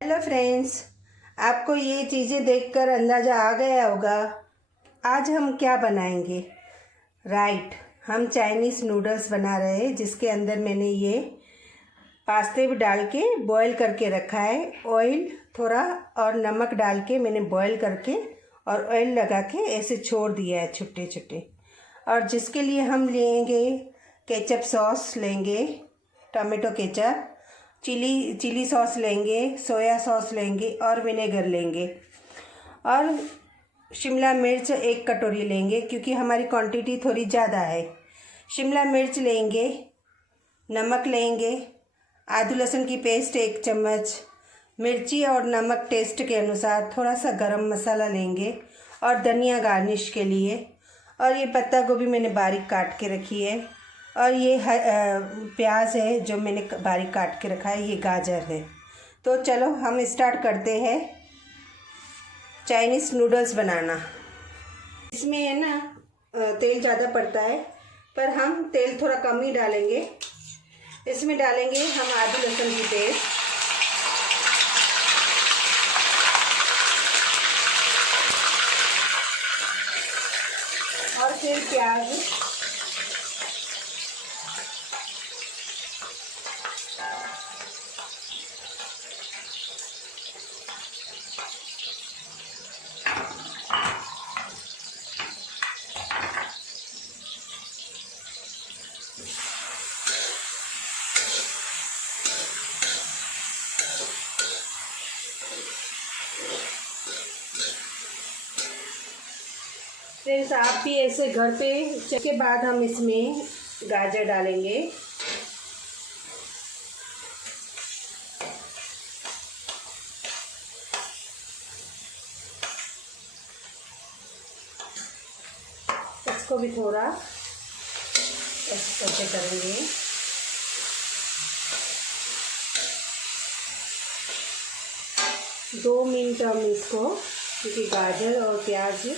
Hello friends, आपको ये चीज़ें देखकर अंदाज़ा आ गया होगा आज हम क्या बनाएंगे। राइट, हम चाइनीज़ नूडल्स बना रहे हैं जिसके अंदर मैंने ये पास्ते भी डाल के बॉईल करके रखा है। ऑयल थोड़ा और नमक डाल के मैंने बॉईल करके और ऑयल लगा के ऐसे छोड़ दिया है छोटे छोटे। और जिसके लिए हम लेंगे केचप सॉस, लेंगे टमाटो केचप, चिली सॉस लेंगे, सोया सॉस लेंगे और विनेगर लेंगे और शिमला मिर्च 1 कटोरी लेंगे क्योंकि हमारी क्वांटिटी थोड़ी ज़्यादा है। शिमला मिर्च लेंगे, नमक लेंगे, आदू लहसुन की पेस्ट 1 चम्मच, मिर्ची और नमक टेस्ट के अनुसार, थोड़ा सा गरम मसाला लेंगे और धनिया गार्निश के लिए। और ये पत्ता गोभी मैंने बारीक काट के रखी है और ये प्याज है जो मैंने बारीक काट के रखा है, ये गाजर है। तो चलो हम स्टार्ट करते हैं चाइनीज़ नूडल्स बनाना। इसमें है ना तेल ज़्यादा पड़ता है पर हम तेल थोड़ा कम ही डालेंगे। इसमें डालेंगे हम आदू लहसुन की पेस्ट, और फिर प्याज, फ्रेंड्स आप भी ऐसे घर पे। के बाद हम इसमें गाजर डालेंगे, इसको भी थोड़ा ऐसे करेंगे। दो मिनट हम इसको, क्योंकि गाजर और प्याज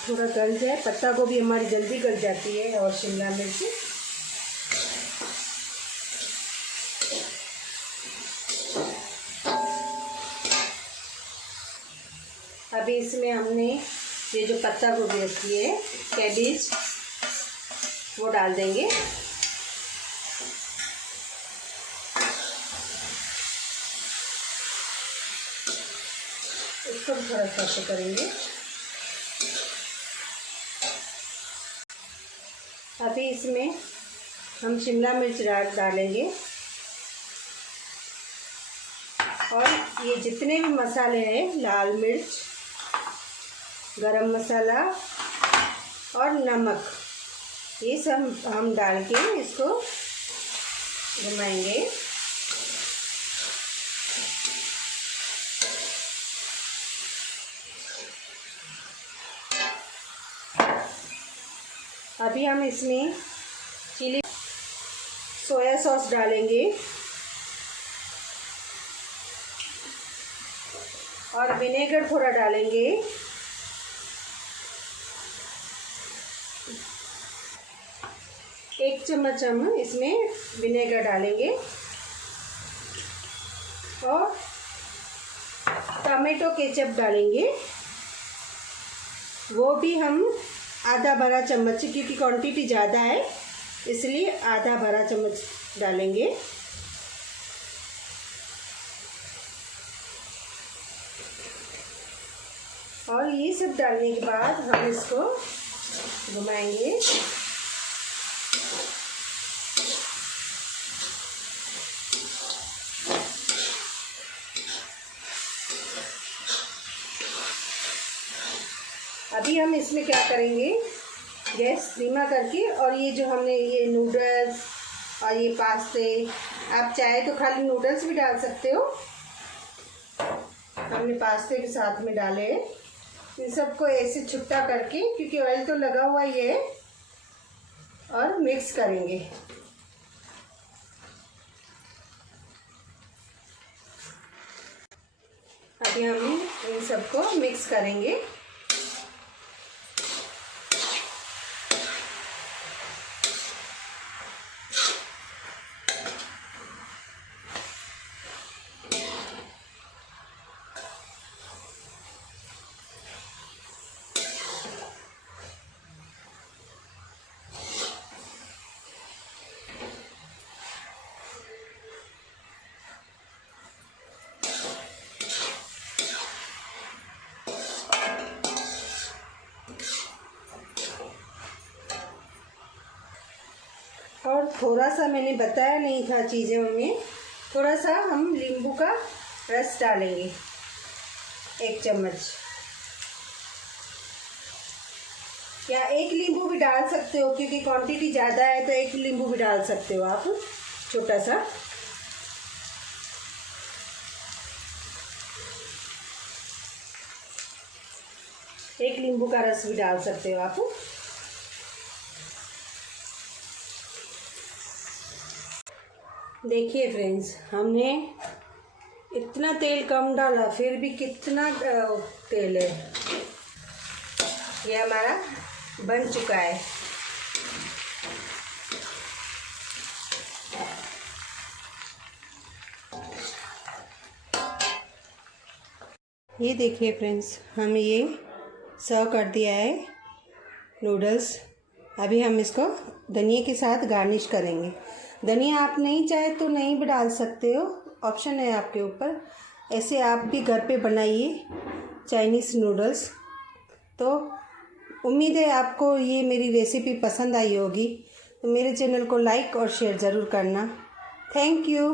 थोड़ा गल जाए। पत्ता गोभी हमारी जल्दी गल जाती है और शिमला मिर्च। अभी इसमें हमने ये जो पत्ता गोभी रखी है, कैबेज, वो डाल देंगे। इसको भी थोड़ा सा करेंगे। अभी इसमें हम शिमला मिर्च डालेंगे और ये जितने भी मसाले हैं, लाल मिर्च, गरम मसाला और नमक, ये सब हम डाल के इसको घुमाएंगे। अभी हम इसमें सोया सॉस डालेंगे और विनेगर थोड़ा डालेंगे। एक चम्मच हम इसमें विनेगर डालेंगे और टमाटो केचप डालेंगे, वो भी हम आधा बड़ा चम्मच, क्योंकि क्वांटिटी ज़्यादा है इसलिए आधा बड़ा चम्मच डालेंगे। और ये सब डालने के बाद हम इसको घुमाएंगे। अभी हम इसमें क्या करेंगे, गैस धीमा करके, और ये जो हमने ये नूडल्स और ये पास्ते, आप चाहे तो खाली नूडल्स भी डाल सकते हो, हमने पास्ते के साथ में डाले। इन सबको ऐसे छुट्टा करके, क्योंकि ऑयल तो लगा हुआ ही है, और मिक्स करेंगे। अभी हम इन सबको मिक्स करेंगे। थोड़ा सा मैंने बताया नहीं था चीज़ों में, थोड़ा सा हम नींबू का रस डालेंगे, 1 चम्मच, या 1 नींबू भी डाल सकते हो, क्योंकि क्वांटिटी ज़्यादा है तो 1 नींबू भी डाल सकते हो आप, छोटा सा। एक नींबू का रस भी डाल सकते हो आप। देखिए फ्रेंड्स, हमने इतना तेल कम डाला फिर भी कितना तेल है। ये हमारा बन चुका है। ये देखिए फ्रेंड्स, हम ये सर्व कर दिया है नूडल्स। अभी हम इसको धनिया के साथ गार्निश करेंगे। धनिया आप नहीं चाहे तो नहीं भी डाल सकते हो, ऑप्शन है आपके ऊपर। ऐसे आप भी घर पे बनाइए चाइनीज़ नूडल्स। तो उम्मीद है आपको ये मेरी रेसिपी पसंद आई होगी। तो मेरे चैनल को लाइक और शेयर ज़रूर करना। Thank you.